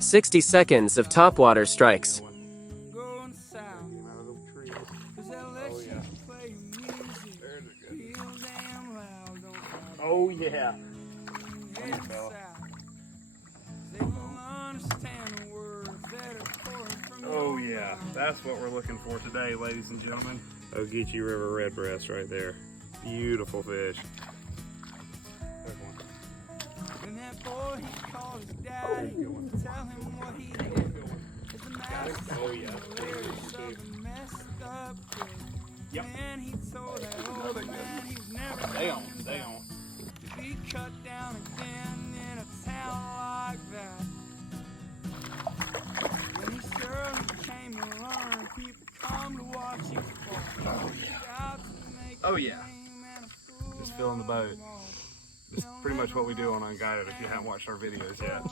60 seconds of topwater strikes. Oh yeah. Oh yeah, that's what we're looking for today, ladies and gentlemen. Ogeechee River Redbreast right there. Beautiful fish. Oh yeah. Yep. Another good one. Stay on, stay on. Be cut down again in a town like that. When he surely came to learn, people come to watch you fall. Oh yeah. Oh yeah. Just filling the boat. This is pretty much what we do on Unguided if you haven't watched our videos yet.